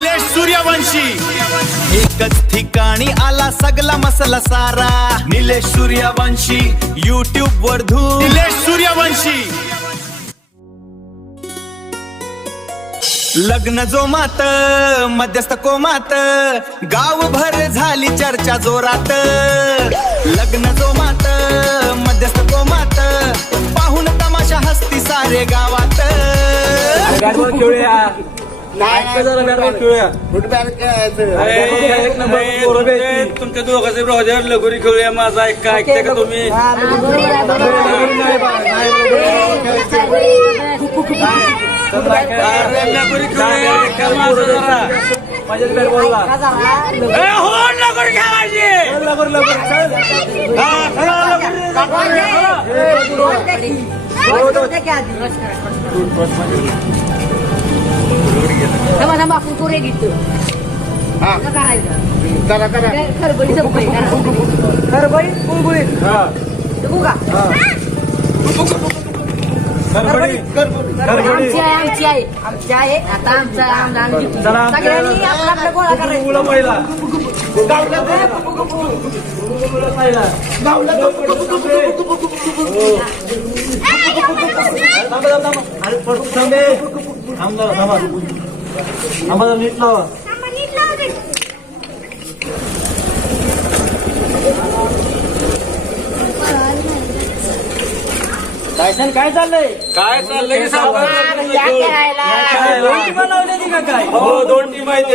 सूर्यवंशी एकच ठिकाणी आला सगला मसाला सारा निलेश सूर्यवंशी YouTube वर धूम निलेश सूर्यवंशी लग्न जो मात मध्यस्थ कोमात गावभर झाली चर्चा जोरात लग्न जो मात मध्यस्थ कोमात पाहून तमाशा हस्ती सारे गावात तुमच्या दोघांचे ब्राउझर लगोरी खेळूया माझा ऐका ऐकताय का तुम्ही लगोरी खेळूया ऐका माझं जरा लगोरी sama kukurnya gitu. Kharbali bulbuli. Buka. आमची आहे आता आमचा सगळ्यांनी आपला आपला गोळा करायचा नीट लावा काय चाललंय काय हो 2 टीम आहेत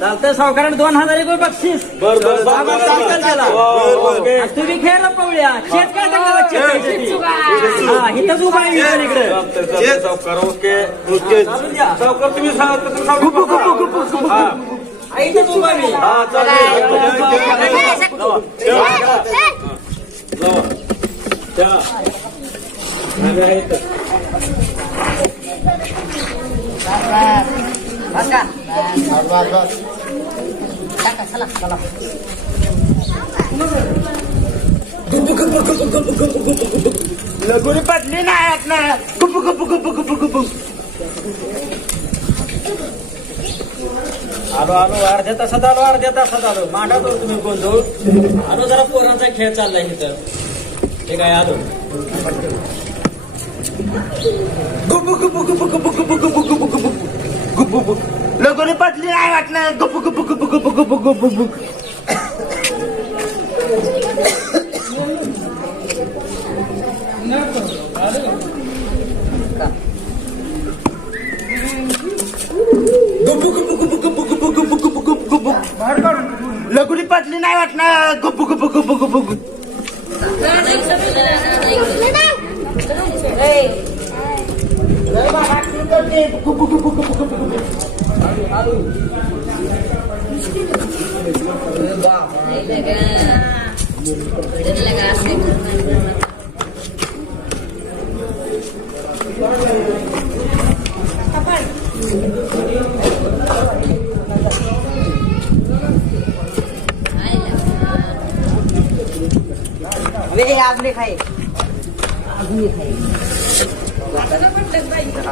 चालतंय सावकारांनी 2000 रुपये बक्षीस तुम्ही खेळला पवळ्या शेत काय इथंच उभा आहे इकडे सावकार ओके सावकार तुम्ही इथंच उभा मी लगोरी पडली नाही आलो अर्ध्या तासात आलो मांडा तो तुम्ही गोंधळ आलो जरा पोरांचा खेळ चाललाय इथं ठीक आहे आलो लगोरी पडली नाही वाटणार गुप लगोरी पडली नाही वाटणार गुप आपले खाई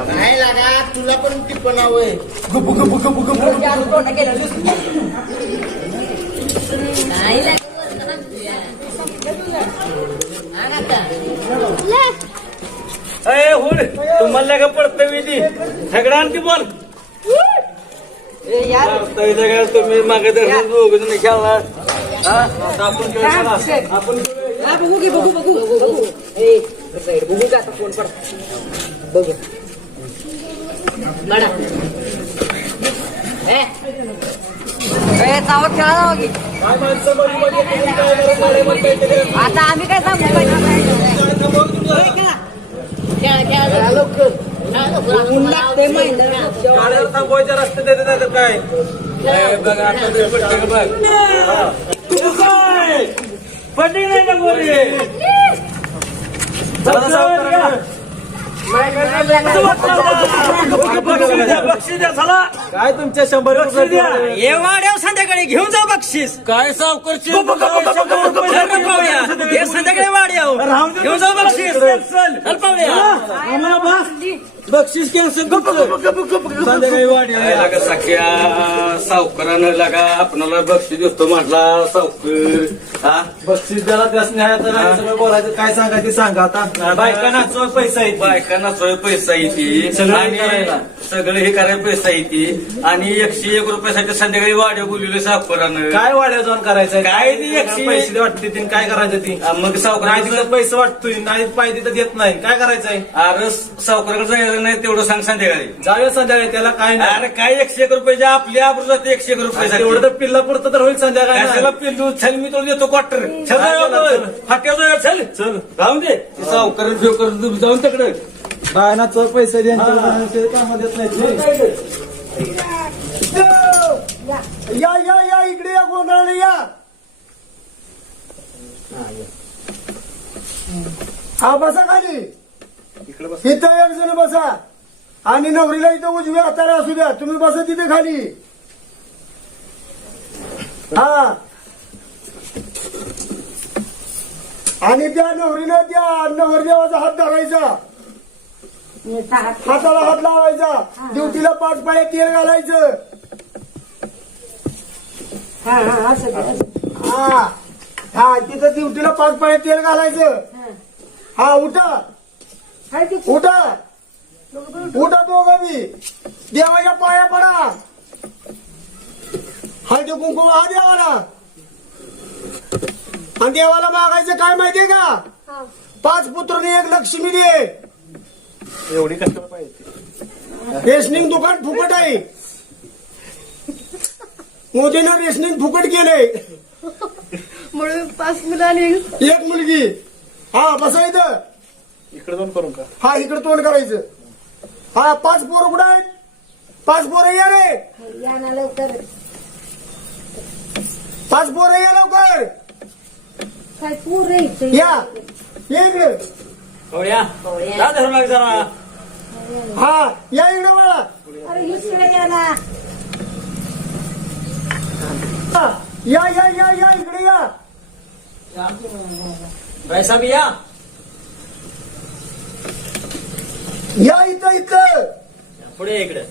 नाही लागा तुला पण टिप्पण हवंय तुम्हाला का पडतं विधी सगळ्या आणखी बोल तुम्ही मागे दर्शन खेळला आपण बघू का फोन पर बघू बडा चावत खेळा आता आम्ही काय सांगू थांबवायच्या रस्ते देतात काय पडली नाही ना गोरी बक्षीस द्या झाला काय तुमच्या 100 द्या हे वाड्याव संध्याकाळी घेऊन जाऊ बक्षीस काय सावकारची संध्याकाळी वाड्याव घेऊन जाऊ बक्षीस चल पाहुण्या बक्षीस कॅन्सल संध्याकाळी वाढ सख्या सावकारानं लागा आपणाला बक्षीस देतो म्हटला सावकर. हा बक्षीस द्याला त्याच सगळं बोलायचं काय सांगा ते सांगा आता बायकांना पैसा येते बायकांना सोय पैसा येते सगळं आणि करायला. सगळं हे करायला पैसा येते आणि 101 रुपयासाठी संध्याकाळी वाड्या बोलवले सावकारानं. काय वाड्या जाऊन करायचं काय ती एकशे- पैसे वाटते ती काय करायचं ती मग नाही सावकाराचं तिथं पैसे वाटतोय नाही पाहिजे तर देत नाही काय करायचंय अरे सावकाराकडे जायचं नाही तेवढं सांग संध्याकाळी. जाऊया संध्याकाळी त्याला काय नाही अरे काय 101 रुपयाच्या आपल्या आपण जाते 101 रुपयासाठी. एवढं तर पिल्ला पुरतं तर होईल संध्याकाळी कशाला पिल्लू चल मी तुला देतो क्वार्टर. चल फाट्यावर जाऊया, चल चल राहून दे सावकार फेव करून तुम्ही जाऊन तिकडे. बायना चोर पैसे द्यायचे काम देत नाही या या या इकडे या गोंधळाला या हा बसा खाली इथं एक जण बसा आणि नवरीला इथं उजव्या हाताला असू द्या तुम्ही बसा तिथे खाली हा आणि त्या नवरीनं त्या नवरदेवाचा हात धरायचा हाताला हात लावायचा ड्युटीला 5 पाय तेल घालायचं हा हा तिथं ड्युटीला 5 पाय तेल घालायचं हा उठा उठा उठा दोघं बी देवाच्या पाया पडा हळदी कुंकू हा देवाला आणि देवाला मागायचं काय माहितीये का 5 पुत्रांनी 1 लक्ष्मी दे एवढी कशाला पाहिजे रेशनिंग दुकान फुकट आहे मोदीनं रेशनिंग फुकट केलंय म्हणून 5 मुलांनी 1 मुलगी हा बसा इथं इकडे जाऊन करू का हा इकडे तोंड करायचं हा 5 पोरं कुठं आहेत 5 पोरं या रे या ना लवकर 5 पोरं या लवकर काय पूर रे या ये इकडे कवड्या जा धरून लाग जरा हा या इकडे बाळा अरे इकडे या ना हा, या या या या इकडे या पैसा बी या या इथं इथं पुढे इकडे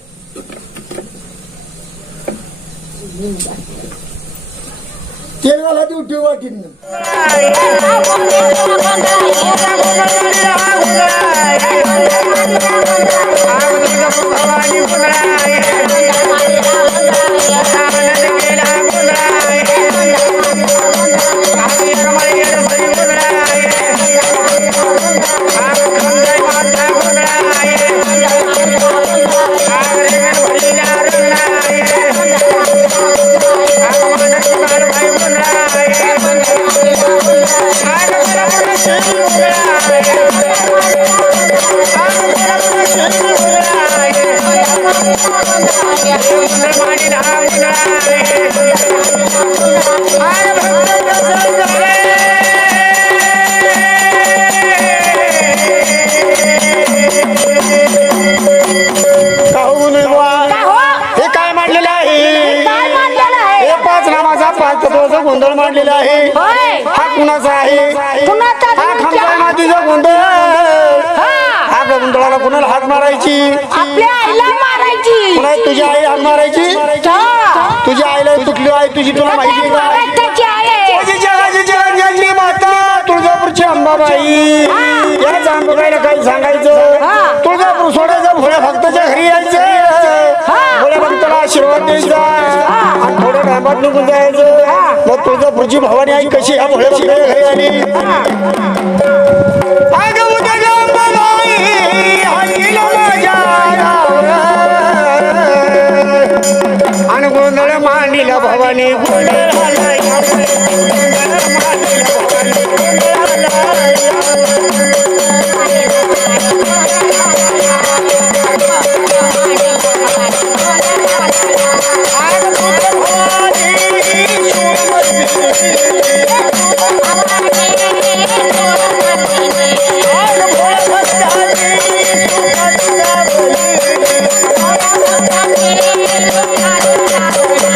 तेल घाला ड्युटी वाटीन हे काय मांडलेलं आहे हे 5 नामाचा 5 तत्वाचा गोंधळ मांडलेला आहे हा कुणाचा आहे हा खमसाई मातीचा गोंधळ हा गोंधळाला कुणाला हात मारायची आपल्या आईला मारायची पुन्हा तुझी आई हात मारायची तुझ्या आईला तुटली आई तुझी तुला माहिती आहे का त्याची आई तुझी जगाची जगण्याची माता तुळजापूरची अंबाबाई या अंबाबाईला काही सांगायचं तुळजापूर सोडायचं भोळ्या भक्ताच्या घरी यायचं भोळ्या भक्ताला आशीर्वाद द्यायचा आणि थोड्या टायमात निघून जायचं मग तुळजापूरची भवानी आई कशी ह्या भोळ्या भक्ताच्या घरी आली अगं उद्या ग अंबाबाई, आईला माझ्या गावाला. आणि गोंधळ मांडीला भवानी गोंधळ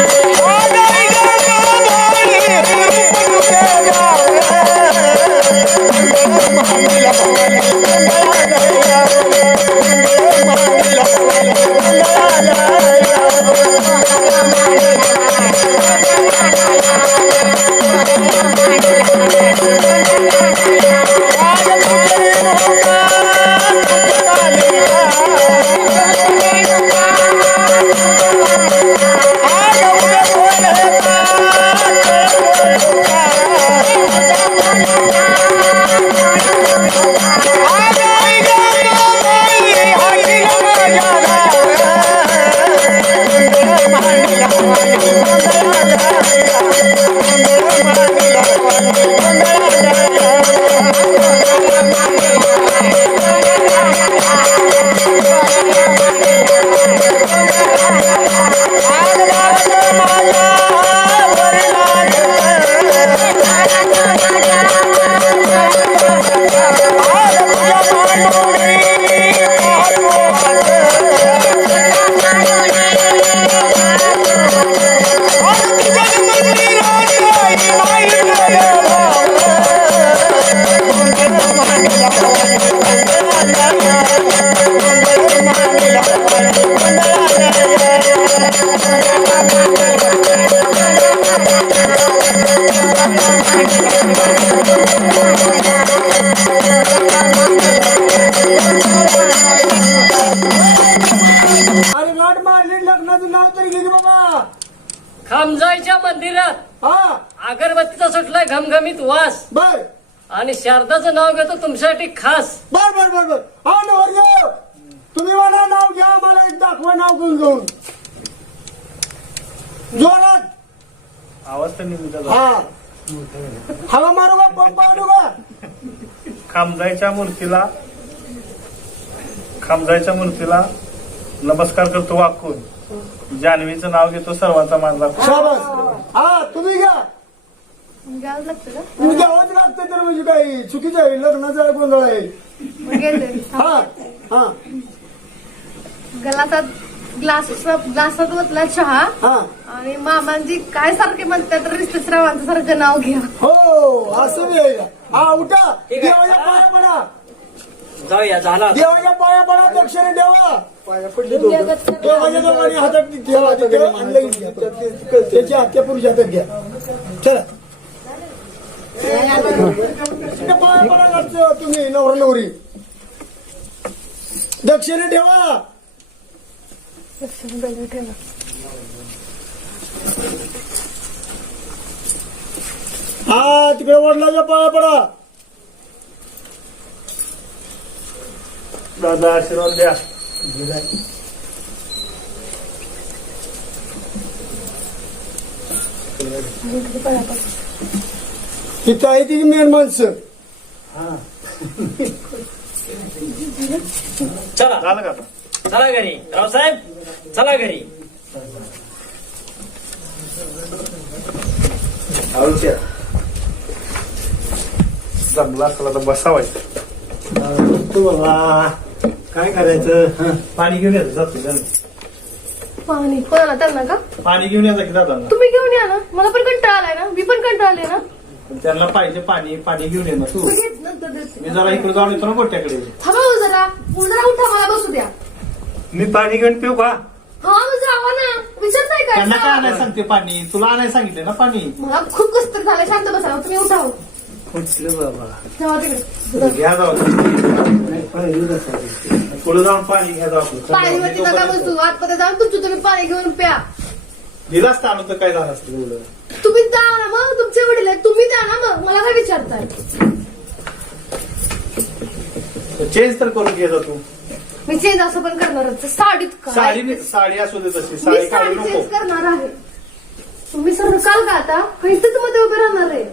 आईला लग्नाचं नाव तरी घे की बाबा. खामजाईच्या मंदिरात हा अगरबत्तीचा सुटलाय घमघमीत वास बर आणि शारदाचं नाव घेतो तुमच्यासाठी खास. बर बर बर बर. हा नवरदेव तुम्ही मला नाव घ्या, मला एक दाखवा नाव घेऊन घेऊन जोरात. आवाज तर निघून हा हवा मारू का पंप आणू का. खामजायच्या मूर्तीला नमस्कार करतो वाकून. जान्हवीचं नाव घेतो सर्वांचा मान राखून. शाबास. हा तुम्ही घ्या. घ्यावं लागतं का तुम्ही घ्यावंच लागतं तर म्हणजे काही चुकीचं आहे, लग्नाचा गोंधळ आहे. मग घेते. हा हा गलासात ग्लासात ओतला चहा हा आणि मामांजी काय सारखे म्हणतात रिश्तेश्रावांचं सारखं नाव घ्या. हो असं बी आहे का. हा उठा ठीक आहे. देवाच्या पाया पडा, जाऊया झाला. देवाच्या पाया पडा. दक्षिण देवा पाया पडले देवाच्या देवाने हातात ठेवा तिथं आणि लगेच घ्या. त्याच्या हात्या पुरुष हातात घ्या. चला तिथे पाया पडा लागतं तुम्ही नवरा नवरी. दक्षिण ठेवा. हा तिकडे वडिलांच्या पाया पडा. दादा आशीर्वाद द्या. तिथं आहे ती मेन माणसं. चला झालं का आता? चला घरी रावसाहेब, चला घरी. जमला असला तर बसावाय. तू बाबा काय करायचं. पाणी घेऊन यायचं जातो. पाणी कोणाला त्यांना का पाणी घेऊन यायचं की दादा. तुम्ही घेऊन या ना. मला पण कंटाळा आलाय ना. मी पण कंटाळले ना. त्यांना पाहिजे पाणी. पाणी घेऊन ये ना तू. मी घेत नंतर देते. मी जरा इकडे जाऊन येतो ना गोट्याकडे. थांबा हो जरा. जरा उठा मला बसू द्या. मी पाणी घेऊन पिऊ का. हा मग जावा ना. विचारताय काय त्यांना काय जावा. आणायला सांगते पाणी. तुला आणायला सांगितलं ना पाणी. मला खूप कष्ट झालं. शांत बसा. तुम्ही उठा हो. कुठलं बाबा. जावा तिकडे. घ्या जाऊ. पुढे जाऊन पाणी घ्या जाऊ. पाणीवरती नका बसू. आतमध्ये जाऊन तुमचं तुम्ही पाणी घेऊन प्या. दिला असता आणून तर काय झालं असतं एवढं. तुम्ही द्या ना मग. तुमचे वडील आहेत. तुम्ही द्या ना मग. मला काय विचारताय. चेंज तर करून घे जा तू. मी चेंज असं पण करणारच. साडीत काय साडी असू दे तशी. मी साडी काढू साडी नको. चेंज करणार आहे. तुम्ही सर काल का आता इथंच मध्ये उभे राहणार आहे.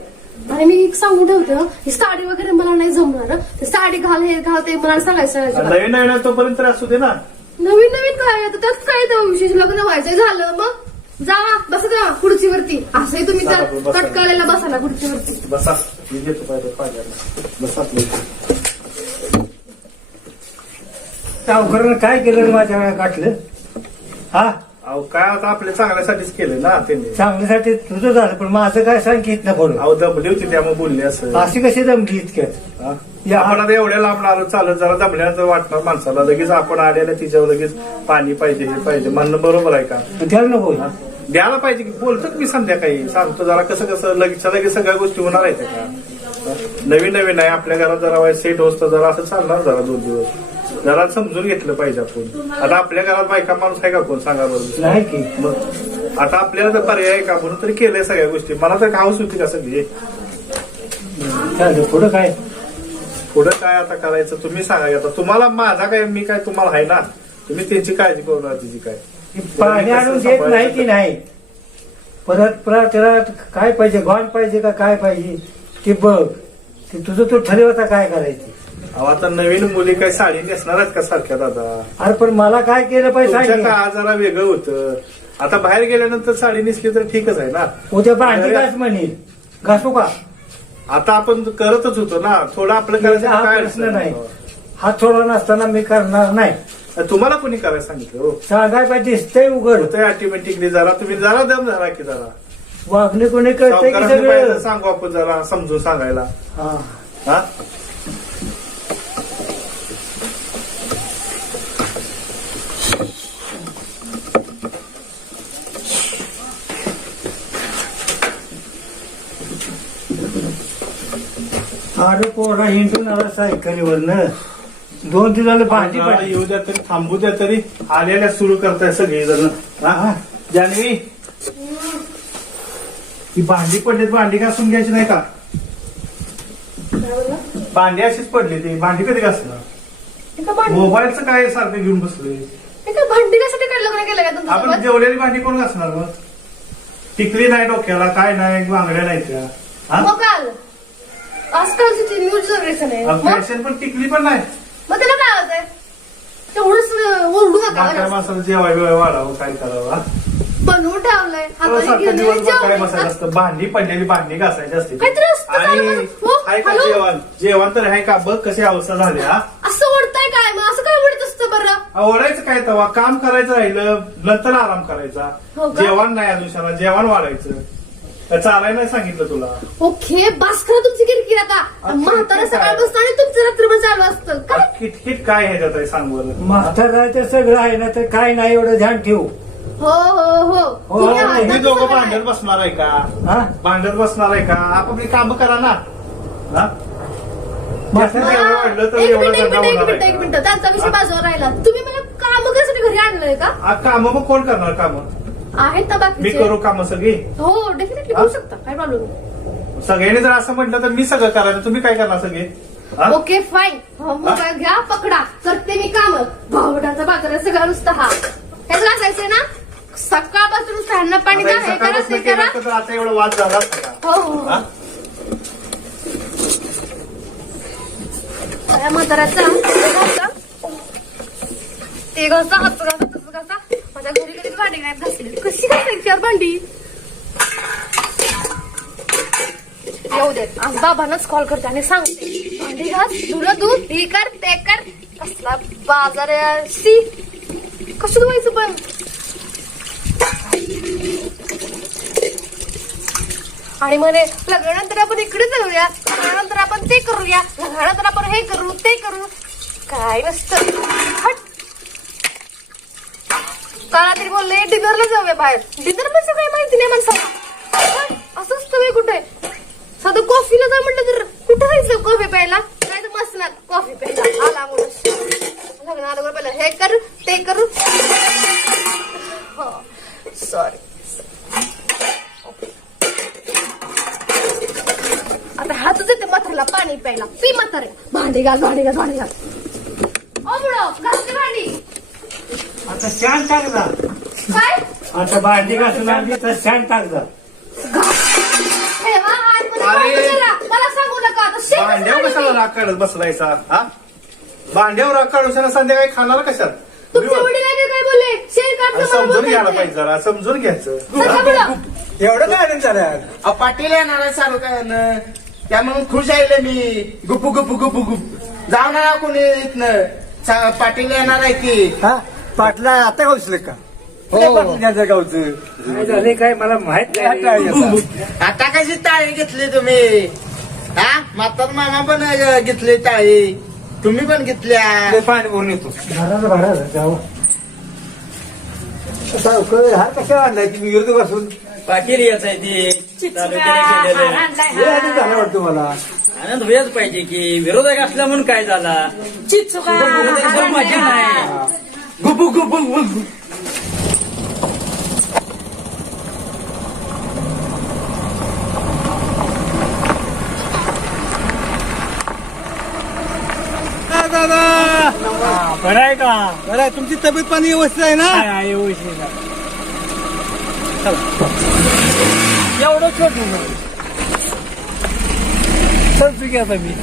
आणि मी एक सांगून ठेवते ही साडी वगैरे मला नाही जमणार. ते साडी घाल हे घाल ते मला सांगायचं. नवीन नवीन तोपर्यंत तर असू दे ना. नवीन नवीन काय आता त्यात काय तेव्हा विशेष लग्न व्हायचं झालं मग जावा बसा जावा खुर्चीवरती. असंही तुम्ही चला, बसा. तटकाळेला बसा ना खुर्चीवरती. बसा. मी घेतो पाहिजे पाहिजे. बसा. सावकारानं काय केलं माझ्या वेळा गाठलं. हा अहो काय आता आपल्या चांगल्यासाठीच केलं ना त्यांनी. चांगल्यासाठी तुझं झालं पण माझं काय सांगित ना बोल. अहो दमली होती त्यामुळे बोलले असं. अशी कशी जमली इतक्यात. हा? आपण आता एवढ्या लांब आलो चालत जरा दमल्याचं वाटणार माणसाला. लगेच आपण आलेल्या तिच्यावर लगेच पाणी पाहिजे हे पाहिजे म्हणणं बरोबर आहे का. त्याला नको हा? द्यायला पाहिजे की. बोलतो मी संध्याकाळी सांगतो जरा कसं कसं लगेच लगेच सगळ्या गोष्टी होणार आहेत का. हा? नवीन नवीन आहे आपल्या घरात जरा सेट होत जरा असं चालणार जरा 2 दिवस. जरा समजून घेतलं पाहिजे आपण. आता आपल्या घरात बायका माणूस आहे का कोण सांगा बरोबर. नाही की. मग आता आपल्याला तर पर्याय आहे का म्हणून तरी केलंय सगळ्या गोष्टी. मला तर हाऊस होती का सगळी. चालेल पुढं काय. पुढे काय आता करायचं तुम्ही सांगा. आता तुम्हाला माझा काय मी काय तुम्हाला आहे ना. तुम्ही त्यांची काळजी करू नका तिची काय. पाणी आणून देत नाही की नाही. परत त्याला काय पाहिजे गॉन पाहिजे का काय पाहिजे ते बघ. ते तुझं तू ठरवता काय करायचं. अहो आता नवीन मुली काय साडी नेसणार आहेत का सारख्या दादा. अरे पण मला काय केलं पाहिजे तुमच्या सांग. काळात जरा वेगळं होतं. आता बाहेर गेल्यानंतर साडी नेसली तर ठीकच आहे ना. उद्या भांडी घास म्हणेल घासू का. आता आपण करतच होतो ना. थोडं आपलं करायचं हा काय प्रश्न अडचण नाही. हात थोडा नसताना मी करणार नाही. तुम्हाला कोणी करायला सांगितलं हो. सांगाय पाहिजे दिसतंय उघड. होतंय ऑटोमॅटिकली. जरा तुम्ही जरा दम धरा की जरा. वागणे कोणी कळतंय की सावकारांनी पाहिजे सगळं. सांगू आपण जरा समजून सांगायला. हा हा आडो पोरा हिंडून आला सायकलीवरनं. 2 दिवस झाले भांडी मला पडली. येऊ द्या तरी थांबू द्या तरी आलेल्या सुरू करताय सगळे जण जान्हवी ती भांडी पडली भांडी घासून घ्यायची नाही का भांडी अशीच पडली ती भांडी कधी घासणार एका भांडी मोबाईलचं काय सारखं घेऊन बसलोय एका भांडी कशासाठी काय लग्न केलं का आपण तुमचं जेवलेली भांडी कोण घासणार मग टिकली नाही डोक्याला काय नाही बांगड्या नाही त्या मग काल आजकालची ती न्यू जनरेशन आहे मग फॅशन पण टिकली पण नाही त्याला काय होतंय तेवढंच ओरडू काय नका माणसाला जेवाय बिवाय वाढावं काय करावं बनवून ठेवलंय हाताने सारखं घेऊन दिवसभर काय जेवण. बसायचं असतं भांडी पडलेली भांडी घासायची असते काहीतरी असतं आणि चालू. हो, आहे का हॅलो? जेवण जेवण तर आहे का बघ कशी अवस्था झाली हा असं ओढताय काय मग असं काय म्हणत असतं बरं ओढायचं काय तेव्हा काम करायचं राहिलं नंतर आराम करायचा हो का? जेवण नाही अजून जेवण वाढायचं चालायला नाही सांगितलं तुला ओके बस खरं तुमची किरकिर आता म्हातारा सकाळपासून आणि तुमचं रात्रभर चालू असतं काय किटकिट काय ह्याच्यात आहे सांग बरं म्हाताराचं सगळं आहे ना तर काय नाही एवढं ध्यान ठेवू. हो हो हो हो, तुम्ही हो, आता तुम्ही दोघं कसं काय? भांडत बसणार आहे का हा भांडत बसणार आहे का आपापली कामं करा ना हा? म्हातारा एवढं वाढलं तर एक एवढं मिनिट धंदा होणार एक आहे मिनिट का? त्यांचा विषय बाजूवर राहिला तुम्ही मला काम करायसाठी घरी आणलंय का कामं मग कोण करणार कामं आहेत ना मी बाकीचे करू कामं सगळी हो डेफिनेटली हा? करू शकता काय प्रॉब्लेम सगळ्यांनी जर असं म्हटलं तर मी सगळं करायचं तुम्ही काय करणार सगळे हा? ओके फाईन मोबाईल घ्या पकडा करते मी काम भावडाचा बाजार सगळा नुसतं हा हेच घासायचंय ना सकाळपासून नुसतं ह्यांना पाणी द्या आता हे करा सकाळपासून ते केलं करा असतं तर आता एवढा वाद झाला असता का? हो हो हा? त्या म्हाताऱ्याचा ते घासा हात घासा तसं घासा माझ्या घरी कधी भांडी नाही घासली कशी घासायची यार भांडी येऊ देत आज बाबांनाच कॉल करते आणि सांगते भांडी घास धुलं दूध हे कर ते कर कसला बाजार आहे. शी कसं धुवायचं पण आणि म्हणे लग्नानंतर आपण इकडे जाऊया लग्नानंतर आपण ते करूया लग्नानंतर आपण हे करू ते करू काय नसतं हट काल तरी बोलले डिनरला जाऊया बाहेर डिनर म्हणजे काही माहिती नाही माणसाला हट, असंच तुम्ही कुठे साधं कॉफीला जा म्हटलं तर कुठे जायचं कॉफी प्यायला नाही तर मस्त ना कॉफी प्यायला आला म्हणून लग्न अगोदर पहिलं हे करू ते करू सॉरी आता हातच येते म्हाताऱ्याला पाणी प्यायला पी म्हातारे भांडी घाल भांडी घाल भांडी घाल ओ बुडो घालते भांडी आता शान टाक जा. काय आता भांडी घासून आणली तर शान टाक जा. ठेवा आतमध्ये अरे. भांडी जरा. मला सांगू नका आता शेकच भांड्यावर भांडी कशाला मी. राग काढत बसलायचा हा भांड्यावर राग काढून संध्याकाळी खाणार कशात तुमचे वडील आहे काय बोलले शेर काढतो मला समजून घ्यायला बोलायचंय. पाहिजे जरा समजून घ्यायचं सगळं बुडो. एवढं काय आनंद झालं अहो, पाटील येणार आहे चालू काय त्यामुळे खुश आहे मी गुप्पू गुप्पू गुप्पू गुप जाऊ ना कोणी इथनं पाटील येणार आहे की हा पाटला आता गावचं का हो. गावचं काय झाले काय मला माहित नाही. आता कशी टाळी घेतली तुम्ही हा म्हातार मामा पण घेतली टाळी तुम्ही पण घेतल्या पाणी भरून येतो भरा जाऊ. हार कशा आणलाय तुम्ही विरोध बसून पाटील याच आहे ते तालुक्याने केलेलं झालं वाटतं मला आनंद व्हायच पाहिजे की विरोधक असला म्हणून काय झाला विरोधकाला मजा नाही गुबू गुबू गुबू बरं आहे का बरं तुमची तब्येत पाणी व्यवस्थित आहे ना काय व्यवस्थित आहे. एवढं छोटं चल तू घ्या मी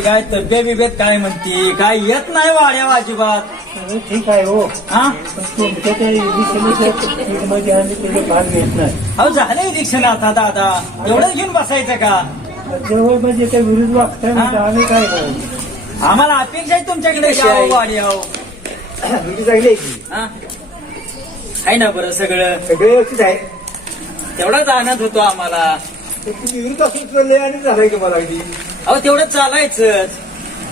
काय तब्येत बिब्येत काय म्हणते काय येत नाही वाड्या अजिबात ठीक आहे हो हा पण तुमच्या त्या मध्ये आम्ही त्याचे भाग घेत नाही अहो झालं इलेक्शन आता दादा एवढंच घेऊन बसायचं का जवळ म्हणजे त्या विरुद्ध वागताय म्हणजे आम्ही काय करायचं. आम्हाला अपेक्षा आहे तुमच्याकडे यावं वाडी यावं तुमची चांगली आहे की हा आहे ना बरं सगळं सगळे व्यवस्थित आहे तेवढाच आनंद होतो आम्हाला तुम्ही विरुद्ध असून लय आणि झालाय तुम्हाला अगदी अहो तेवढं चालायचं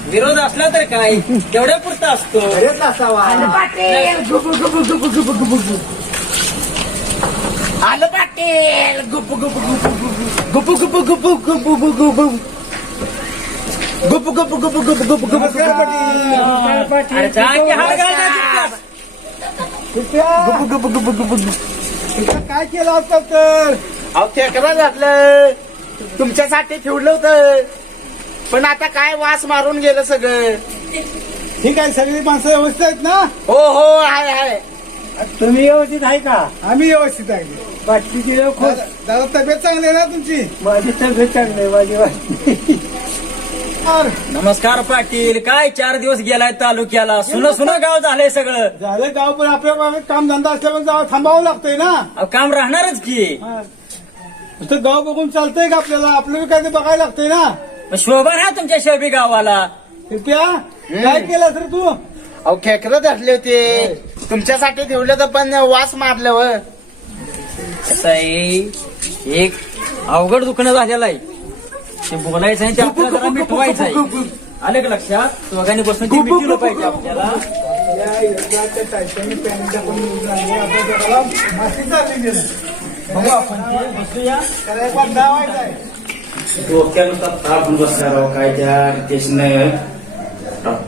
विरोध असला तर काय तेवढ्या पुरता असतो. अरेच असावा. आलं पाटील गुपू गुपू गुपू गुपू गुपू गुपू गुपू गुपू गुपू गुपू गुपू. अरे जा की हात घाल ना तिथलाच. काय केलं होतं तर अहो खेकडा घातलं तुमच्यासाठी ठेवलं होतं पण आता काय वास मारून गेलं सगळं. ठीक आहे, सगळी माणसं व्यवस्थित आहेत ना? हो हो आहे आहे. तुम्ही व्यवस्थित आहे का? आम्ही व्यवस्थित आहे. बाटलीची खूप दादा तब्येत चांगली आहे ना तुमची? माझी तब्येत चांगली आहे, माझी बाटली. नमस्कार पाटील. काय 4 दिवस गेलाय तालुक्याला, सुन सुन गाव झालंय सगळं. झालं गाव, पण आपल्या काम धंदा असल्यामुळे थांबावं लागतंय ना. अहो, काम राहणारच की. नुसतं गाव बघून चालतंय का आपल्याला? आपलं काय ते बघायला लागतंय ना. मग शोभा ना तुमच्या शोभी गावाला. त्या काय केलं सर तू? अहो खेकडं धरले होते तुमच्यासाठी ठेवलं तर पण वास मारलं व. कसं आहे, एक अवघड दुखणं झालेलं आहे. ते बोलायचं आहे ते आपल्याला जरा मिटवायचं आहे. आलं का लक्षात? दोघांनी बसून ते मिटवलं पाहिजे आपल्याला. डोक्यानुसार तापून बसणार राव काय त्या रितेशनं.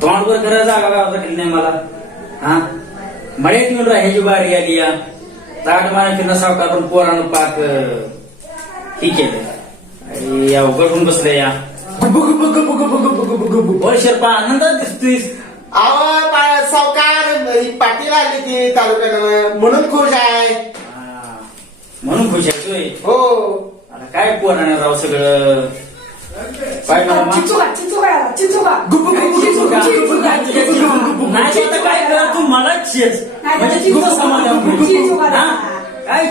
तोंडवर करायला जागा गावासाठी नाही मला. हा मळ्यात येऊन राहायची बारी आली या. ताट मारायची सावकार पण पोरानं पाक हे केलं. अरे अवघड होऊन बसलं या. वर्षरपा आनंदात दिसतोयस. अहो सावकार पाटील आली ती तालुक्यानं म्हणून खुश आहे. हा, म्हणून खुश आहे हो. आता काय पोरानं राव सगळं. काय म्हणा नाही आता काय करा तू मलाच शेच म्हणजे तुझं समाधान होईल. हा? काय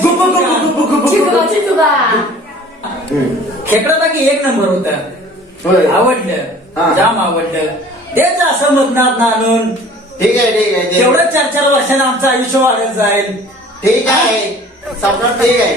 खेकडा बाकी 1 नंबर होता. होय. आवडलं, जाम आवडलं. तेच असं मधनात आणून ठीक आहे ठीक आहे तेवढं 4-4 वर्षानं आमचं आयुष्य वाढत जाईल. ठीक आहे सावकार ठीक आहे.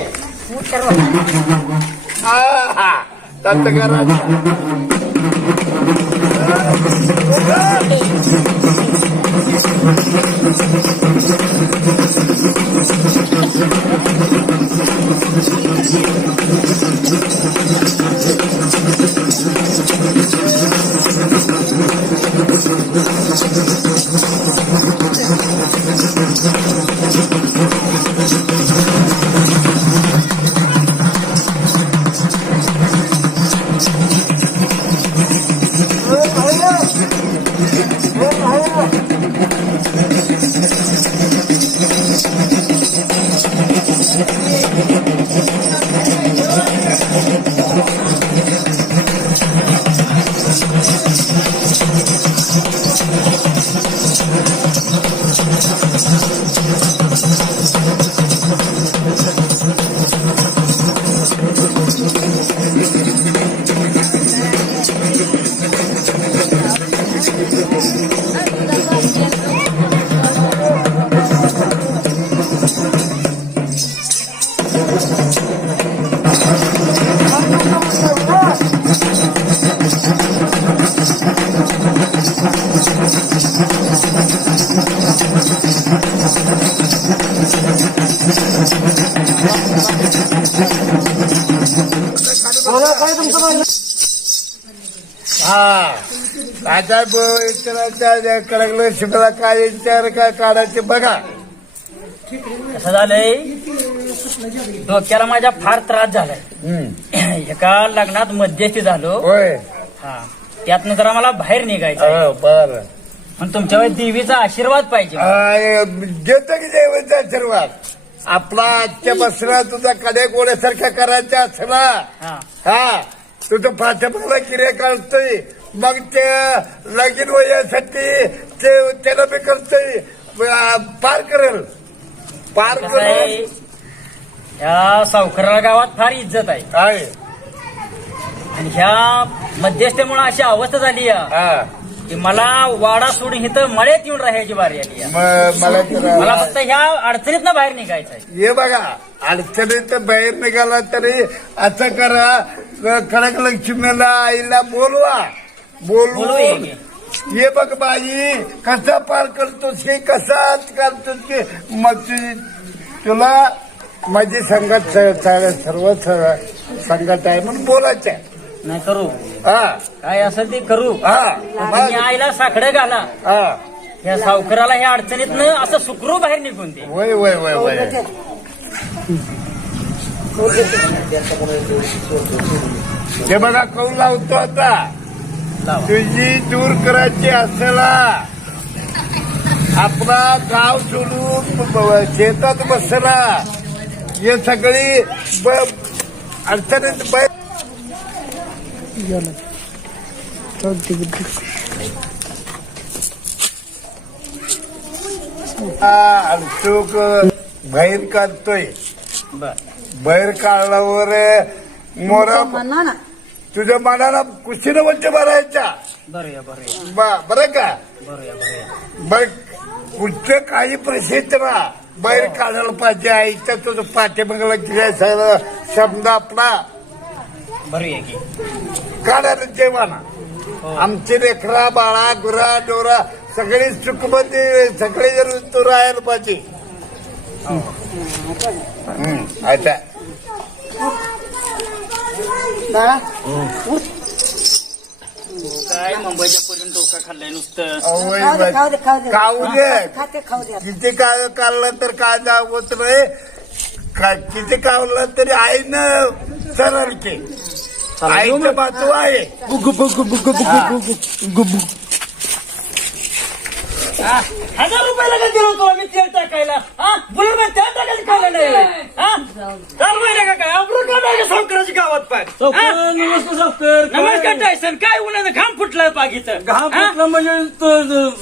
काय कडकलं शिकला काय विचार काय काढायचे बघा. कसं झालंय, डोक्याला माझ्या फार त्रास झालाय. एका लग्नात मध्यस्थी झालो. होय. हा, त्यातनं जरा मला बाहेर निघायचं. बर. पण तुमच्यावर देवीचा आशीर्वाद पाहिजे. घेतो की देवाचा आशीर्वाद. आपला आजच्या बसला तुझा कडे गोड्यासारखा करायचा असला हा, हा तुझं पाठ्यापाला क्रिया काढतोय मग ते लगीन वयासाठी त्याला मी करतोय पार करेल पार कसं आहे, करेल. ह्या सावखरा गावात फार इज्जत आहे. आहे. आणि ह्या मध्यस्थीमुळे अशी अवस्था झाली हा. की मला वाडा सोडून इथं मळ्यात येऊन राहायची बारी आली. मला फक्त ह्या अडचणीतनं बाहेर निघायचं आहे. हे बघा अडचणीत बाहेर निघाला तरी असं करा कडक लक्ष्मीला आईला बोलवा बोलवूया बोलवून की. हे बघ बाई कसा पार करतोस की कसा करतोस की मग तुला माझी संगत सर्व संगत आहे म्हणून बोलायचं आहे. नाही करू हा काय असेल ते करू हा तुम्ही आईला साखडं घाला हा या सावकाराला ह्या अडचणीतनं असं सुखरू बाहेर निघून दे. वय वय वय वय हे बघा कौल लावतो आता तुझी दूर करायची असला आपला गाव सोडून शेतात बसला हे सगळी अडचणीत अडचूक बाहेर काढतोय बाहेर काढल्यावर मोरा तुझ्या मनाला कुशीनं म्हणजे भरायच्या बरं का बघ कुठं काही प्रसिद्ध ना बाहेर काढायला पाहिजे आईच्या तुझं पाठीमागला गिरायचा शब्द आपला काढायला जेवाना आमची लेकरा बाळा गुरा डोरा सगळी सुखमती सगळे जर तू राहायला पाहिजे. अच्छा काय मुंबईच्या पर्यंत डोका खाल्लंय नुसतं. खाऊ दे किती काय काढलं तर काय दाखवत नाही किती काढलं तरी आईनं सरळ की आईचं बाजू आहे. ₹1000 का गेलो होतो आम्ही तेल टाकायला. बुलेट मध्ये तेल टाकायचं खाल्लं नाही. चार महिने का काय अब्रू काढायला सावकाराची गावात पाय. नमस्कार टायसन काय उन्हाचं घाम फुटलाय बागीचं. घाम फुटलं म्हणजे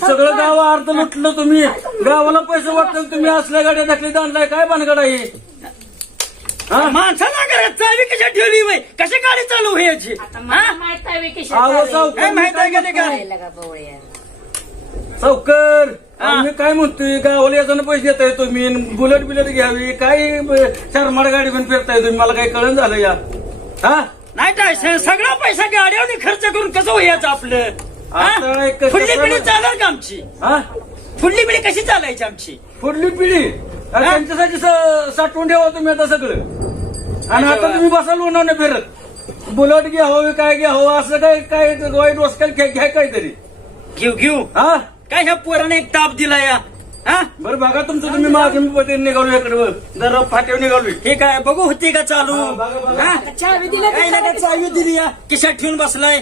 सगळं गाव अर्ध लुटलं तुम्ही. गावाला पैसे वाटलं तुम्ही असल्या गाड्या टाकली दांडलाय काय भानगड आहे. माणसाला घरात चावी कशा ठेवली वय कशी गाडी चालू व्हायची. काय माहित आहे का ते काय सावकर मी काय म्हणतोय गावाला याच्यानं पैसे देताय तुम्ही बुलेट बिलेट घ्यावी काय चारमाड गाडी पण फिरताय तुम्ही मला काही कळण झालं या. नाही टायसन सगळा पैसा गाड्यावर खर्च करून कसं व्हायचं आपलं. फुडली पिढी चालेल का आमची. फुडली पिढी कशी चालायची आमची. पुढली पिढी त्यांच्यासाठी साठवून ठेवा तुम्ही आता सगळं. आणि आता तुम्ही बसा लोणावणे फिरत बुलेट घ्यावं काय घ्यावं असं काय काय वाईट वस्कल घ्या काहीतरी घेऊ काय ह्या पोराने एक ताप दिला या. बरं बघा तुमचं तुम्ही माझ्या पतीने निघालो इकडे जर फाट्यावर निघालो ठीक आहे बघू होती का चालू. चावी दिली या किशात ठेवून बसलाय.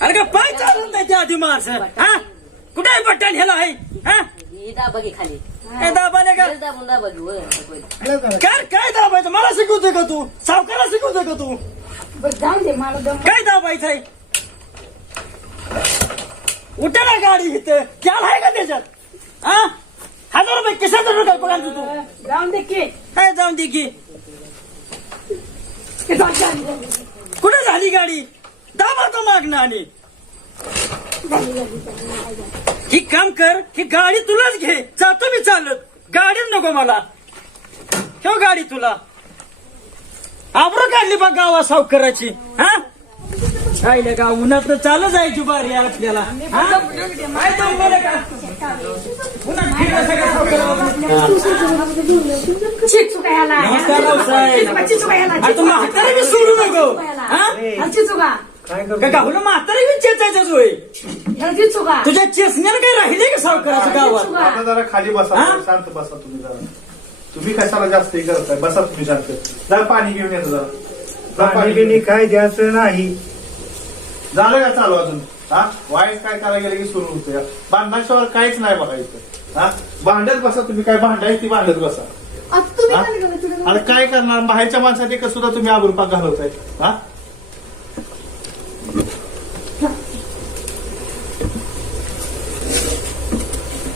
अरे का पाय चालून नाही त्या आधी माणसं. कुठे आहे पट्ट्यान ह्याला आहे. काय दाबाने का काय दाबायचं मला शिकवतोय का तू सावकारा शिकवतोय का तू काय दाबायचं आहे. उठा ना गाडी इथं क्याल आहे का त्याच्यात. ₹1000 कशाचा रुपये पगार तू जाऊन दे की काय जाऊन दे की कुठे झाली गाडी दाबाचं मागणं. आणि ही काम कर ही गाडी तुलाच घे जातो मी चालत गाडीच नको मला. ठेव गाडी तुला आबरू काढली बघ गावा सावकाराची. राहिलं का उन्हात चालू जायची बारी आपल्याला. नमस्कार रावसाहेब तू म्हातारी बी सोडू नको. गावलं म्हातारी बी चेचायचं होय. तुझ्या चेसण्याला काही राहिले का सावकाराच्या गावात. आता जरा खाली बसा शांत बसा तुम्ही जरा. तुम्ही कशाला जास्त हे करताय बसा तुम्ही शांत. जरा पाणी घेऊन येतो जरा पाणी बिणी काय द्यायचं नाही. झालं का चालू अजून. वाईट काय करायला गेलं की सुरू होतं. भांडणाशिवाय काहीच नाही बघायचं. भांडत बसा तुम्ही काय भांडाय ती भांडत बसा. आता काय करणार बाहेरच्या माणसासाठी कसं सुद्धा तुम्ही आबरूपाक घालवताय.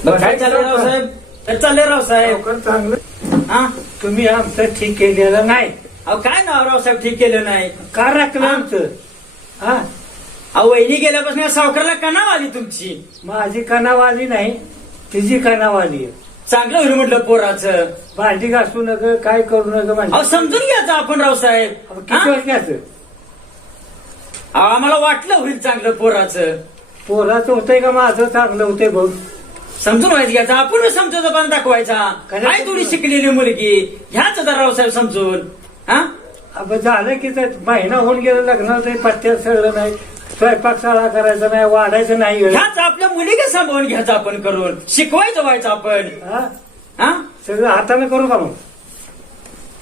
काय चालू रावसाहेब चाललंय रावसाहेब चांगलं तुम्ही आमचं ठीक केलेलं नाही. अहो काय ना रावसाहेब ठीक केलं नाही का राखलं आमचं. अहो वहिनी गेल्यापासून या सावकाराला कणाव आली तुमची. माझी कणावाली नाही तिची कणावाली. चांगलं होईल म्हटलं पोराचं. भांडी घासू नका काय करू नका. अहो समजून घ्यायचं आपण रावसाहेब. किती वर्ष घ्यायचं आम्हाला वाटलं होईल चांगलं पोराचं. पोराचं होतंय का माझं चांगलं होतंय बघ. समजून व्हायचं घ्यायचा, आपण समजायचा पण दाखवायचा. काय थोडी शिकलेली मुलगी ह्याच जरा रावसाहेब समजून. हा अब झालं की ते महिना होऊन गेलं लग्नाला तरी पत्त्यात सगळं नाही, स्वयंपाक शाळा करायचं नाही, वाढायचं नाही. ह्याच आपल्या मुलीला सांभाळून घ्यायचं आपण, करून शिकवायचं व्हायचं आपण. हा? हा सगळं हाताने करू का मग?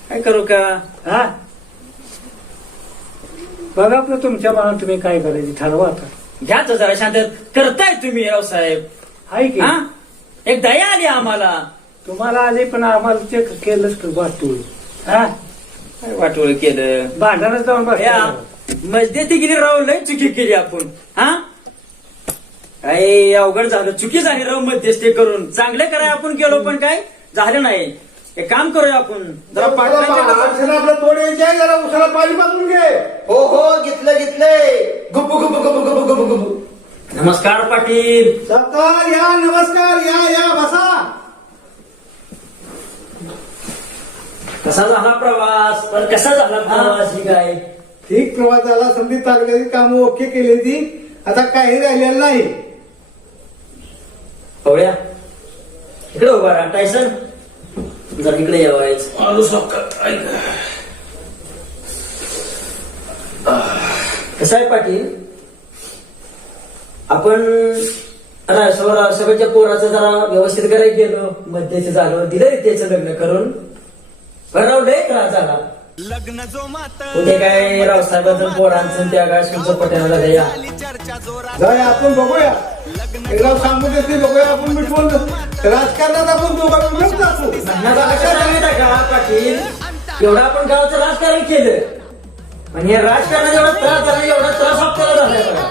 काय करू का? हा बघा आपलं तुमच्या मनात तुम्ही काय करायचं ठरवा आता. घ्यायचं जरा शांत. करताय तुम्ही रावसाहेब. आहे की हा एक दया आली आम्हाला. तुम्हाला आले पण आम्हाला ते केलंच वाटूळ. हा काय वाटोळ केलं. भांडणात जाऊन या बस मस्जिदी गेली राव, लय चुकी केली आपण. हा काय अवघड झालं, चुकी झाली राव मध्यस्थी करून. चांगले कराय आपण गेलो पण काय झालं नाही. एक काम करूया आपण जरा पाटलांच्या आपलं तोड यायचे आहे, जरा उसाला पाणी पाजून घे. हो हो घेतलंय गुप्पू गुप्पू गुप्पू गुप्पू गुप्पू गुप्पू. नमस्कार पाटील. सरकार या, नमस्कार या बसा. कसा झाला प्रवास? पण कसा झाला प्रवास? ही काय ठीक प्रवास झाला. समधी तालुक्याची कामं ओके केली ती, आता काही राहिलेलं नाही. पवळ्या इकडे उभा राहा. टायसन जर इकडे यावायचं. कसं आहे पाटील, आपण सगळ्याच्या पोराचं जरा व्यवस्थित करायला गेलो, मध्यच झालं, दिलं त्याचं लग्न करून. बरं लय त्रास झाला. लग्न जो मात उद्या काय रावसाहेबांचं पोरांचं त्या काय शिवचं पट्याला द्या. चर्चा जोरात. जाऊया आपण बघूया, एकदा सांगू देते बघूया आपण मिटवून. राजकारणात आपण दोघांना व्यक्त असू. पाटील एवढं आपण गावाचं राजकारण केलं आणि या राजकारणात एवढा त्रास झाला, एवढा त्रास आपल्याला झालाय बघा.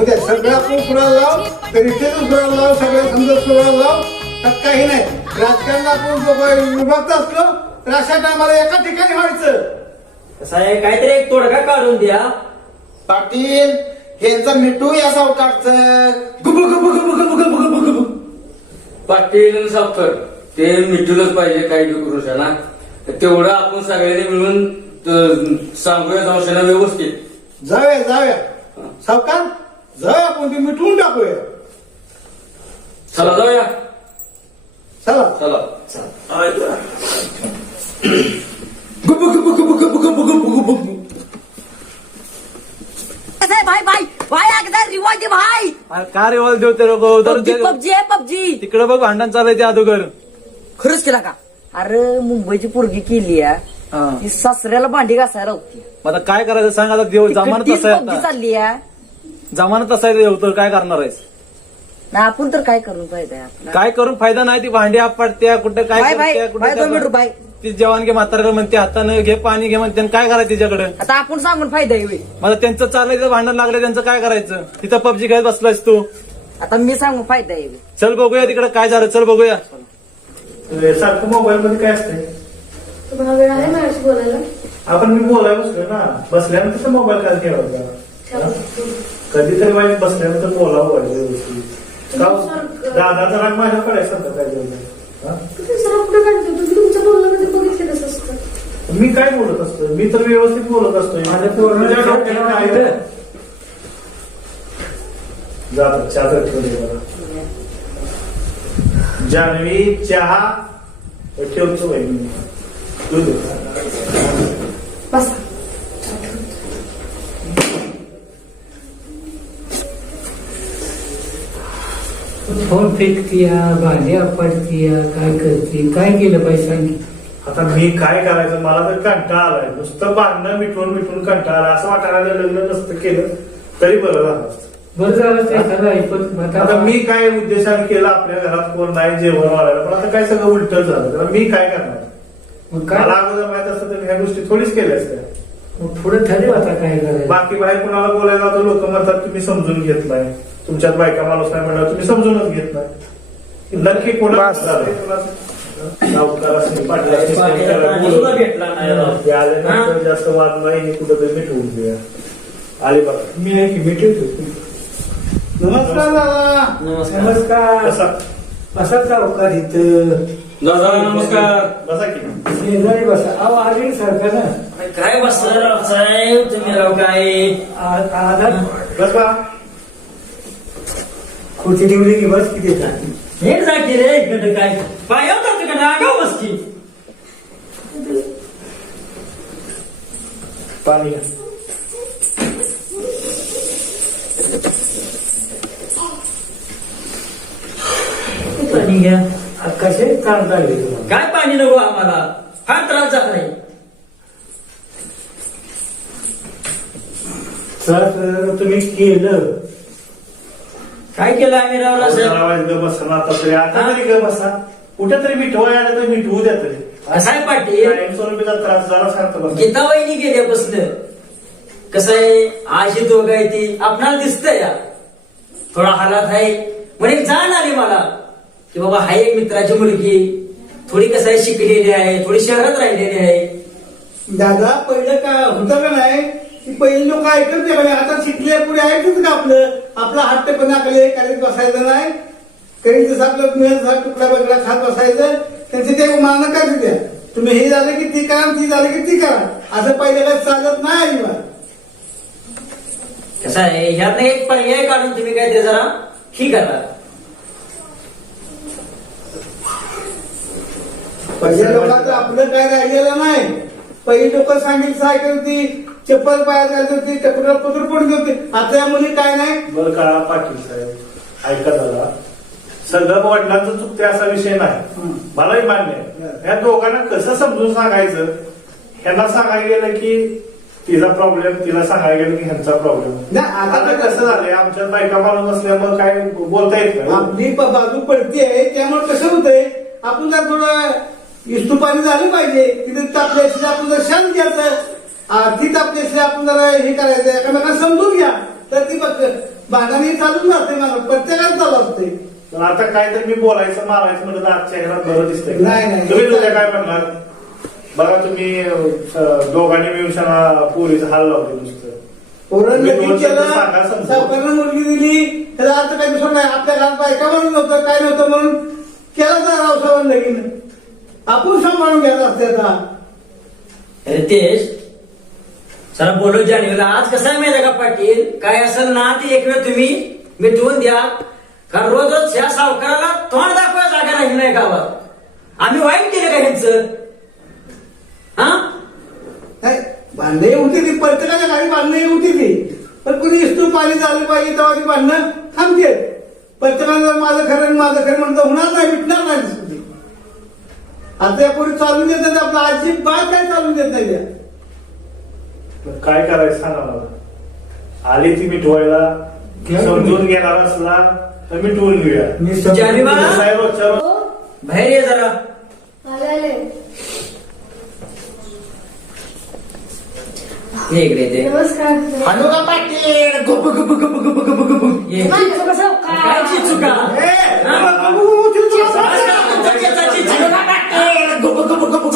उद्या सगळं आपण कुणाला लाव, तरी तेच कुणाला लाव, सगळं समजा कुणाला लाव, त्यात काही नाही. राजकारणात आपण दोघं विभक्त असलो तर अशा टायमाला एका ठिकाणी व्हायचं. कसं आहे, काहीतरी एक तोडगा काढून द्या. पाटील ह्यांचं मिठू या सावकारचं गुप्पू गुप्पू गुप्पू गुप्पू गुप्पू गुप्पू गुप्पू. पाटील सावकर ते मिटूलच पाहिजे काही करू ना. तेवढं आपण सगळ्यांनी मिळून सांगूया जाऊशाना व्यवस्थित. जाऊया सावकार, जाऊया आपण ते मिटवून टाकूया. चला जाऊया. चला चला गुप्पू गुप्पू गुप्पू गुप्पू गुप्पू गुप्पू गुप्पू. भाई भाई भाई अगदा रिवाज दे भाई. काय रिवाज देऊ ते लोक पबजी आहे पबजी. तिकडे बघ भांडण चाललंय ते अगोदर. खरंच केला का? अरे मुंबईची पोरगी केली आहे ती सासऱ्याला भांडी घासायला होती. आता काय करायचं सांग. आता जमानत पबजी तसा आहे, चालली आहे जमानत तसा आहे देव, तर काय करणार आहेस? ना आपण तर काय करून पाहिजे आपला. काय करून फायदा नाही. ती भांडी आपटत्या कुठं काय भाई भाई करत्या, भाई 2 मिनिट कुठं भाई. ती जवान घे म्हाताऱ्याला म्हणते हातानं घे पाणी घे म्हणते. काय करायचं तिच्याकडे? आता आपण सांगून फायदा आहे होय. मला त्यांचं चाललंय, भांडण लागलं त्यांचं काय करायचं? तिथं पबजी खेळत बसलायस तू. आता मी सांगून फायदा आहे होय. चल बघूया तिकडे काय झालं, चल बघूया. सारखं मोबाईल मध्ये काय असतंय? तुम्हाला वेळ आहे माझ्याशी बोलायला? आपण मी बोलायला बसलो ना, बसल्यानंतर मोबाईल काय ठेवायचा. कधीतरी वाईट बसल्यानंतर बोलावं पाहिजे व्यवस्थित. दादाचा राग माझ्याकडे आहे सध्या काय झालं. तुम्ही तुमचं बोलणं कधी बघितलं कसं असतं? मी काय बोलत असतो? मी तर व्यवस्थित बोलत असतोय. माझ्या पोराला तुझ्या डोक्यात काय आहे? जात चहा तर ठेवले मला. जान्हवी चहा ठेवतो बाई मी. दूध बसा. फोन फेकतीया, भांडी आपटतीया, काय करते, काय केलं पाहिजे सांग. आता मी काय करायचं? मला तर कंटाळा आलाय. नुसतं भांडणं मिटवून कंटाळा आला. असं वाटायला लग्न नसतं केलं तरी बरं झालं असतं. बरं झालं ते खरं आहे, पण आता मी काय उद्देशाने केलं, आपल्या घरात कोण नाही जेवण वाढायला, पण आता काय सगळं उलट झालं. तर मी काय करणार? मग काय मला अगोदर माहित असतं तर ह्या गोष्टी थोडीच केल्या असत्या. मग पुढे ठरव आता काय करायचं. बाकी बाहेर कुणाला बोलायला जातो, लोक म्हणतात तुम्ही समजून घेत नाही, तुमच्यात बायका माणूस नाही म्हणणार, तुम्ही समजूनच घेत नाही. नक्की कोणा सावकार असेल, पाटील असेल, सुद्धा भेटला नाही राव. ते आल्यानंतर जास्त वाद नाही, कुठंतरी मिटवून घेऊया. आले बघा. मी आहे की भेटतो. नमस्कार दादा. नमस्कार. नमस्कार. कसा असा सावकार इथं दादा नमस्कार. बसा की. शेजारी बसा अहो आली सारखं ना अरे काय बसलं राव साहेब तुम्ही राव काय आधार बस बा. खुर्ची ठेवली की बस किती हे जाकी रे इकडं काय पाय तिकडं आगाव बसकी. पाणी घ्या. पाणी घ्या. कसे काम लागले तुम्हाला काय पाणी नको आम्हाला फार त्रास झाला नाही. सर तुम्ही केलं काय केलं आम्ही राव साहेब. जरा वाईट ग बसा ना आता तरी. आता तरी ग बसा. कुठे तरी मिठवाय आलं तर मिठवू द्या तरी. साहेब पाटील कायमस्वरूपीचा त्रास जरा शांत बसा. गीताबाईनी गेल्यापासून कसं आहे आशी दोघ आहे ती आपणाला दिसतंय या थोडा हालात आहे म्हणजे एक जाण आली मला की बाबा हाय एक मित्राची मुलगी थोडी कसं आहे शिकलेली आहे थोडी शहरात राहिलेली आहे. दादा पहिलं काय होतं का नाही की पहिले लोक ऐकत नाही म्हणजे आता शिकले पुढे ऐकत का आपला हट्टपणा कले करायचं बसायचं नाही कधी जसं आपलं मिळत तुकडा बगडा खात बसायचं त्यांचे ते मानणं काय द्या तुम्ही हे झालं की ती करा ती झालं की ती करा असं पहिले काय चालत नाही अजिबात. कसं आहे ह्यात एक पर्याय काढून तुम्ही काय ते जरा ही करा. पहिल्या लोकांचं आपलं काय राहिलेलं नाही. पहिली लोक सांगितलं ऐकत होती चप्पल पायात घालत होती टपरा पत्र पडत होती. आता या मुली काय नाही. बरं का पाटील साहेब ऐका दादा. सगळं वडिलांचं चुकते असा विषय नाही. मलाही मान्य आहे. या दोघांना कसं समजून सांगायचं. ह्यांना सांगायला गेलं की तिचा प्रॉब्लेम तिला सांगायला गेलं की ह्यांचा प्रॉब्लेम. नाही, आता आता कसं झालंय आमच्या बायका माणूस असल्यामुळे काय बोलता येत नाही. आपली बाजू पडती आहे त्यामुळे कसं होतंय आपण जर थोडं इस्तुपाणी झालं पाहिजे तिथे तापल्याशी आपण जर शांत घ्यायचं ती तापल्याशी आपण जरा हे करायचं एकामेकांना समजून घ्या तर ती भांडणी चालून जाते मला प्रत्येकाला चालू असते. पण आता काय तर मी बोलायचं मारायचं म्हणलं तर आजच्या घरात बरं दिसतंय. नाही, नाही. तुम्ही तुझ्या काय म्हणणार. बघा तुम्ही दोघांनी मिळून पोरीचं हाल लावले नुसतं. पोरण तुम्ही नक्की दोन शब्द केलं सांगा समजून. सावकारानं मुलगी दिली त्याचा अर्थ काही दुसरं नाही. आपल्या घरात बायका म्हणून नव्हतं काय नव्हतं म्हणून केला तर रावसाहेबांना लगीन आपण सांभाळून घ्यायचं असते आता. रितेश जरा बोलू जाणीवला आज कसं आहे माहिती का पाटील काय असेल ना ते एक वेळ तुम्ही मिटवून द्या कारण रोज रोज ह्या सावकाराला तोंड दाखवायला जागा राहिली नाही गावात. आम्ही वाईट केलं का ह्यांचं हा नाही भांडणे होती ती प्रत्येकाच्या घरी भांडणे होती ती पण कुणी इस्तू पाणी झालं पाहिजे तेव्हा ती भांडणं थांबते. प्रत्येकाला माझं खरं म्हणतं होणार नाही मिटणार नाही दिसते. आता यापूर्वी चालून देत नाही आपला अजिबात काय चालून देत नाही त्या. पण काय करायचं सांगा मला. आली ती मिटवायला समजून घेणार असला तर मिटवून घेऊया. जाणीवा साहेब रोजच्या रोज बाहेर ये जरा ये इकडे ते नमस्कार. हॅलो का पाटील गुप गुप गुप गुप गुप गुप गुप. ये. काय चिचुका गुप गुप गुप गुप.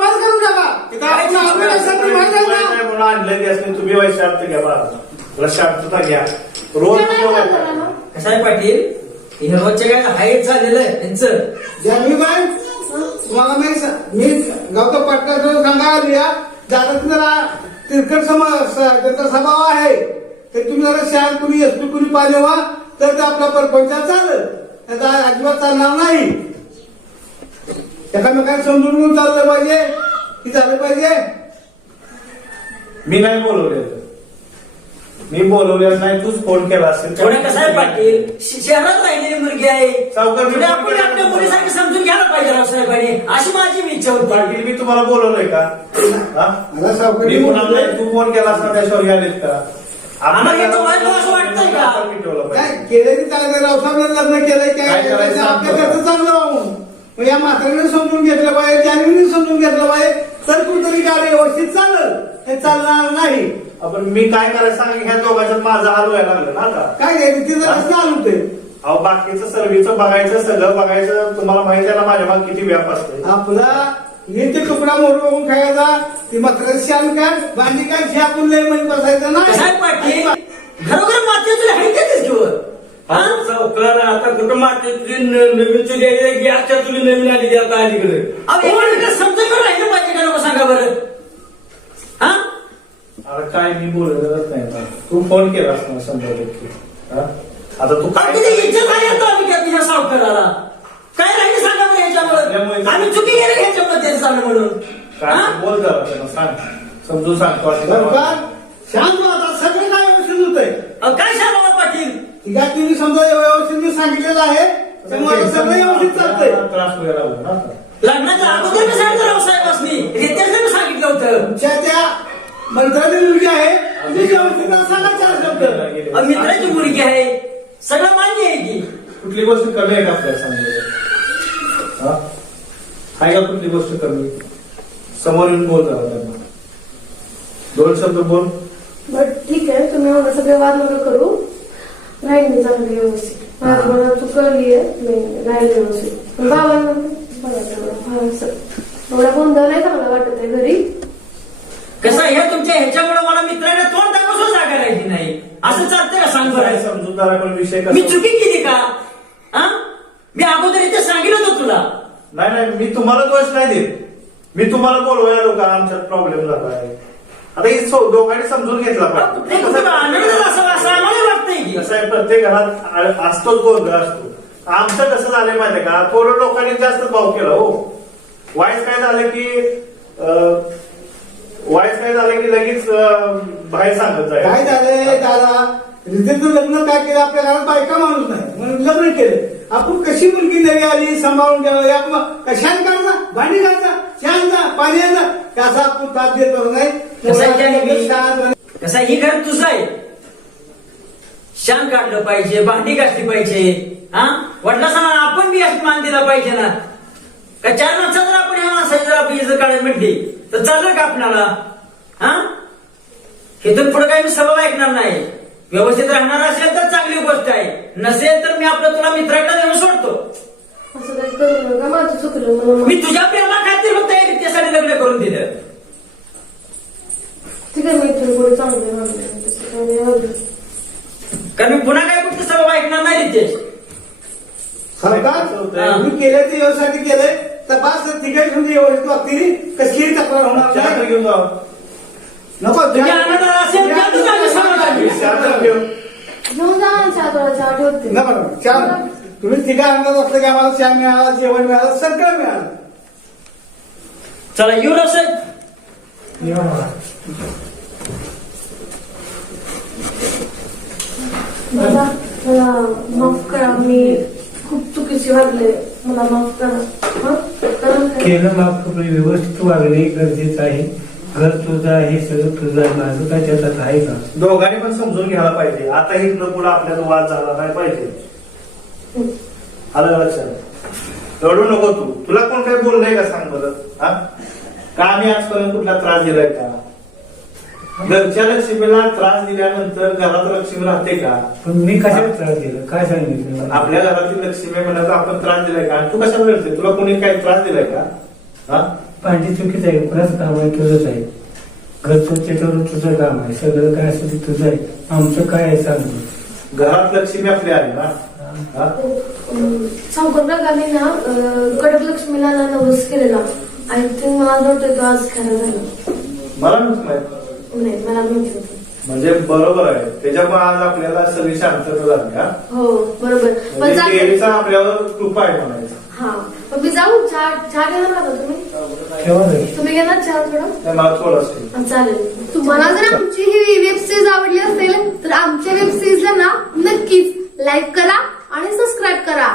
पास करून टाका. म्हणून आणलं त्यासने तुम्ही वाईट शांत घ्या बा. शांतता घ्या. रोज कसं आहे पाटील हे रोजच्या काय हाईट झालेलं आहे त्यांचं. जामीबाई तुम्हाला मी गावचा पटका सांगा आली जातात जरा तिरकट त्याचा स्वभाव आहे ते तुम्ही जरा शाळेत कुणी एसटी कुणी पाहिजे व्हा तर ते आपला परपंच चालत त्याचा अजिबात चालणार नाही. एकामेकांना समजून घेऊन चाललं पाहिजे की झालं पाहिजे. मी नाही बोलवलेलं. मी बोलवलेलं नाही तूच फोन केला असेल. थोडं कसं आहे पाटील शहरात राहिलेली मुलगी आहे सावकार थोडी आपण आपल्या मुलीसारखं समजून घ्यायला पाहिजे रावसाहेबांनी अशी माझी इच्छा होती. पाटील मी तुम्हाला बोलवलंय का. हा? मला सावकारी मी कोणाला तू फोन केला असता त्याच्यावर आलेत का. आम्हाला याचं वाईट असं वाटतंय का? आपण मिटवलं काय पाहिजे. केलं की चांगलं रावसाहेबांना लग्न केलंय काय काय करायचं आपल्या आपण? घरचं चांगलं राहून मग या म्हातारीने समजून घेतलं पाहिजे जाणीवने समजून घेतलं पाहिजे तर कुठतरी गाडी व्यवस्थित चालल. हे चालणार नाही. आपण मी काय करायचं सांग ह्या दोघांच्यात माझा हाल व्हायला लागला ना आता. काय घ्यायचं तिथं कसं आलं होते अहो बाकीचं सर्व्हिसचं बघायचं सगळं बघायचं. तुम्हाला माहिती आहे ना माझ्या माग किती व्याप असते. आपला नीट तुकडा मोर बघून खायचा ती मात्र शान काय भांडी काय शापून लय म्हणजे बसायचं कसं आहे नाही. पाटील घरोघर माती तुला हाईटच घेऊ सावकार आता कुठं ते तुझी नवीन चुली आली गॅसच्या चुली नवीन आली आता अलीकडे समजून राहिलं पाहिजे का नको सांगा बरं. हा अरे काय मी बोलतच नाही ना. तू फोन केला असता 100%. हा? आता तू काय इज्जत आहे आता आम्ही काय तुझ्या सावकाराला काय राहिली सांगा बरं ह्याच्यामुळे आम्ही चुकी केली ह्याच्यामध्ये सांग म्हणून. काय बोल जरा त्यांना सांग, समजून सांगतो सरकार शांत व्हा आता, सगळं काय व्यवस्थित होतंय. काय सांगा पाटील या तुम्ही समजा व्यवस्थित मी सांगितलेलं आहे त्यामुळे आता सगळं व्यवस्थित चालतंय. त्रास वगैरे लागला ना आता. लग्नाच्या अगोदर मी सांगितलं रावसाहेबांनी रितेशने मी सांगितलं होतं. तुमच्या त्या मंत्राची मुलगी आहे तुम्ही व्यवस्थित सांगा 4 शब्द. मित्राची मुलगी आहे सगळं मान्य आहे की. कुठली गोष्ट कमी आहे का आपल्याला सांगायला? हा? आहे का कुठली गोष्ट कमी? समोर येऊन बोल जरा त्यांना. 2 शब्द बोल. बरं ठीक आहे, तुम्ही एवढं सगळे वाद नका करू. राहील मी चांगली व्यवस्थित. मला तू कळली आहे मी राहील व्यवस्थित. पण बाबांना बघा एवढा गोंधळ नाही चांगला वाटत आहे घरी. कसं हे तुमच्या ह्याच्यामुळे मला मित्राने तोंड दाखवून जागा राहिली नाही. असं चालतंय का सांग बरं. समजूतदार पण विषय मी कसा? चुकी केली का? हा मी अगोदर इथे सांगितलं होतं तुला. नाही मी तुम्हाला दोष नाही देत. मी तुम्हाला बोलवायला लोक आमच्यात प्रॉब्लेम झाला आहे. आता हे दोघांनी समजून घेतला पाहिजे. आनंद असं आम्हाला वाटतंय की कसं आहे, प्रत्येक घरात असतोच गोंधळ असतो. आमचं कसं झालं माहितीये का, थोडं लोकांनी जास्त भाव केला हो. वाईस काय झालं की लगेच बाहेर सांगत जाईल. काय झालंय दादा, रितेशचं लग्न काय केलं, आपल्या घरात बायका माणूस नाही म्हणून लग्न केलं. आपण कशी मुलगी नवी आली सांभाळून घ्यावं, कशाने काढता भांडी घालता शांता पाणी आणा कसा आपण ताप देत नाही. कसं ही घर तुझं आहे. शान काढलं पाहिजे, भांडी घासली पाहिजे. हा वडिला सांगा आपण बी असं मान दिला पाहिजे ना. का 4 माणसं जर आपण ह्या माणसाची जर आपली इज्जत काढायला म्हटली तर चाललं का आपल्याला. हा इथून पुढे काही मी सभा ऐकणार नाही. व्यवस्थित राहणार असेल तर चांगली गोष्ट आहे, नसेल तर मी आपलं तुला मित्राकडे देऊन सोडतो. असं काही करू नका, माझं चुकलं म्हणून. मी तुझ्या प्रेमा खातीर फक्त त्यासाठी लग्न करून दिलं. ठीक आहे, मी इथून पुढे चांगले कारण मी पुन्हा काय कुठली सभा ऐकणार नाही रितेश. सरकार मी केलं ते व्यवसायासाठी केलंय तपास तिकीट म्हणजे व्यवस्थित वागतील, कसलीही तक्रार होणार नाही. घेऊन जाऊ. नको तुझ्या आनंदाला असेल तर आम्ही समाधानी. घेऊन जा ना चहा ठेवते. नको चहा तुम्ही तिघा अंदाज असलं की आम्हाला चहा मिळाला, जेवण मिळालं, सगळं मिळालं. चला येऊ साहेब. मला माफ करा, मी खूप चुकीची वागले, मला माफ करा. केलं माफ करून व्यवस्थित वागणे गरजेचं आहे. घर तुझं आहे, सगळं तुझं आहे, माझं काय त्याच्यात आहे का? दोघांनी पण समजून घ्यायला पाहिजे. आता इथनं पुढे आपल्याला वाद झाला नाही पाहिजे. आलं लक्षात. रडू नको तू. तुला कोण काही बोललंय का सांग बरं. हा का आम्ही आजपर्यंत कुठला त्रास दिलाय का? घरच्या लक्ष्मीला त्रास दिल्यानंतर घरात लक्ष्मी राहते का? पण मी कशाला त्रास दिला, काय सांगितलं? आपल्या घरातील लक्ष्मी म्हणायचं आपण त्रास दिलाय का? तू कशाला रडते? तुला कोणी काही त्रास दिलाय का? हा पाहिजे चुकीचं आहे, कुणाचं काम आहे, तुझंच आहे. घर स्वच्छ करून तुझं काम आहे, सगळं काय असेल ते तुझं आहे. आमचं काय आहे सांग. घरात लक्ष्मी आपली आहे ना. सावकार काकांनी ना कडक लक्ष्मीला ना नवस केलेला आणि ते मला वाटतं तो आज खरं झालं. मला नव्हतं माहित. नाही मला माहिती होतं. म्हणजे बरोबर आहे. त्याच्यामुळे आज आपल्याला सगळी शांतता झाली. हा हो बरोबर. पण म्हणजे देवीचा आपल्यावर कृपा आहे म्हणायचं. हा पण मी जाऊ चहा घेणार का तुम्ही? तुम्ही घेणार चहा थोडं? मला थोडं चालेल. तुम्हाला जर आमची ही वेब सिरीज आवडली असेल तर आमच्या वेब सिरीजला ना नक्कीच लाईक करा आणि सबस्क्राईब करा.